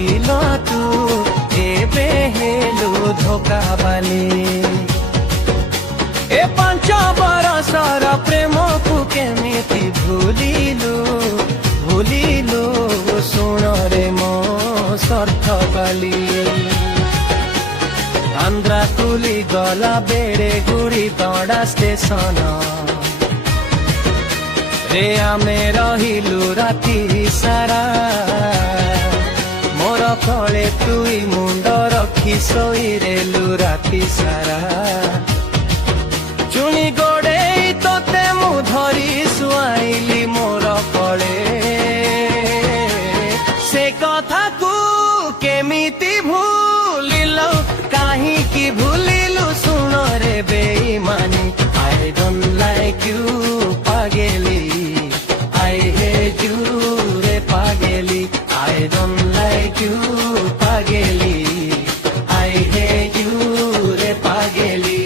ଦେଖିଲ ତୁ ଏବେ ହେଲୁ ଧୋକା ବାଲି। ଏ 5 ବରଷର ପ୍ରେମକୁ କେମିତି ଭୁଲିଲୁ ଭୁଲିଲୁ ଶୁଣରେ ମୋ ସର୍ଥ ବାଲି। ଆନ୍ଦ୍ରା ତୁଲି ଗଲା ବେড়ে ଗୁଡ଼ି ତଡ଼ା ଷ୍ଟେସନ ରେ ଆମେ ରହିଲୁ ରାତି ସାରା। ମୋର କଳେ ତୁଇ ମୁଣ୍ଡ ରଖି ଶୋଇରେଲୁ ରାତି ସାରା। ଚୁଣି ଗୋଡ଼େଇ ତୋତେ ମୁଁ ଧରି ଶୁଆଇଲି ମୋର କଳେ। ସେ କଥାକୁ କେମିତି ଭୁଲିଲୁ କାହିଁକି ଭୁଲିଲୁ ଶୁଣରେ ବେଇମାନି। I don't like you ପାଗେଲି, I hate you ରେ ପାଗେଲି। I don't like you ପାଗେଲି, I hate you ରେ ପାଗେଲି।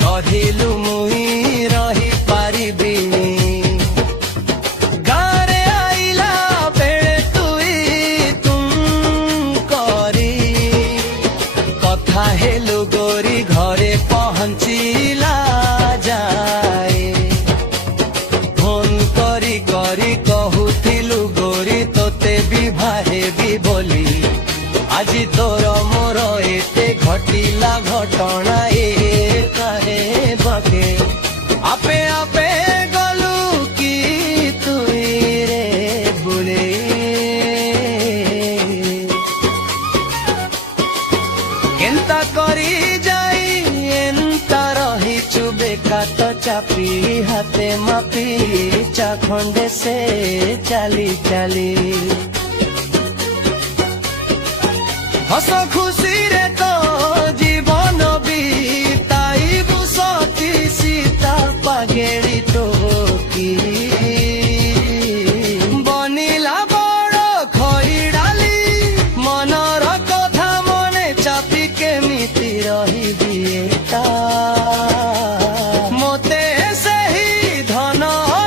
କହିଲୁ ମୁଇଁ ରହି ପାରିବିନି। ଗାଁରେ ଆଇଲା ବେଳେ ତୁଇ ତୁମ୍ କରି କଥା ହେଲୁ ଗୋରି ଘରେ ପହଞ୍ଚିଲା ଯାଏ। ଫୋନ କରି କରି କହୁଥିଲୁ ଗୋରି ତୋତେ ବିଭା ହେବି ବୋଲି। ଆଜି ତୋର ମୋର ଏତେ ଘଟିଲା ଘଟଣା ଆପେ ଆପେ ଗଲୁ କି ତୁଇ ରେ ବୁଲେ। କେନ୍ତା କରି ଯାଇ ଏନ୍ତା ରହିଛୁ ବେକାତ ଚାପି ହାତେ ମାପି ଚାଖଣ୍ଡେ ସେ ଚାଲି ଚାଲି। ହସ ଖୁସିରେ ତ ଜୀବନ ବିତାଇବୁ ସତୀ ସୀତା ପାଗେଳି ଟୋକି। ବନିଲା ବଡ଼ ଖଇଡାଲି ମନର କଥା ମନେ ଚାପି କେମିତି ରହିବି ଏକା। ମୋତେ ସେହି ଧନ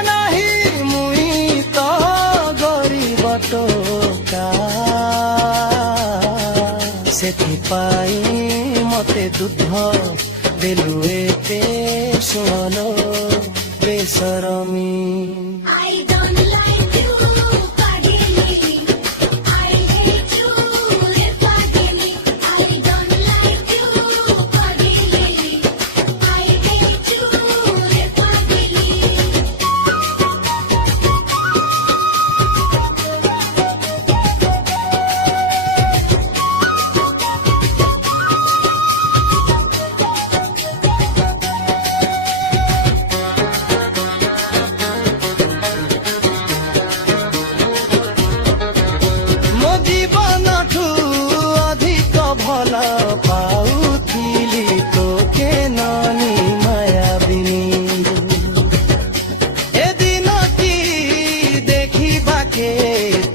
ନାହିଁ ମୁଇଁ ତ ଗରିବ ଟୋକା। ସେଥିପାଇଁ ମତେ ଦୁଧ ଦେଲୁ ଏତେ ଶୁଣ ବେସରମୀ। I don't like you ପାଗେଲି, I hate you ରେ ପାଗେଲି। I don't like you ପାଗେଲି, I hate you ରେ ପାଗେଲି। ଭଲ ପାଉଥିଲି ତୋକେ ନାନୀ ମାୟାବିନୀ। ଏଦିନଟି ଦେଖିବାକେ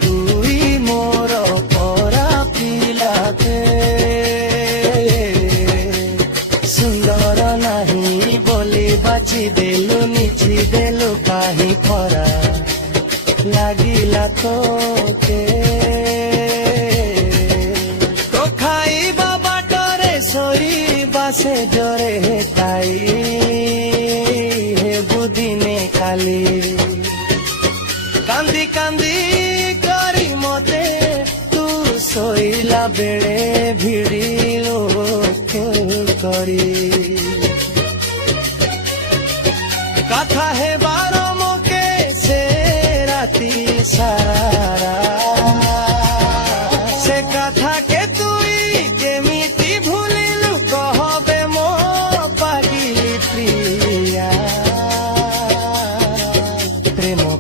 ତୁଇ ମୋର ପରା ପିଲାକେ। ସୁନ୍ଦର ନାହିଁ ବୋଲି ବାଛି ଦେଲୁ ନିଛି ଦେଲୁ କାହିଁ ଖରା ଲାଗିଲା ତୋକେ। से जरे ताई बुदिने खाली कांदी कांदी करी मते तू सोइला बेड़े भिड़िलो करी। कथा है बारो मोके से राती सारा। से कथा के तुई केमिति भूलिलु कहबे मो पागिली प्रिया।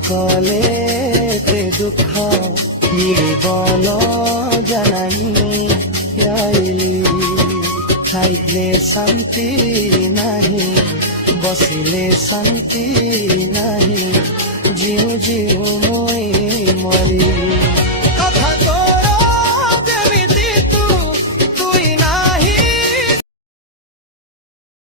কলে তে দুঃখ মিলিব নজানি আইলি খাইলে শান্তি নাহি বসিলে শান্তি নাহি জিউ জিউ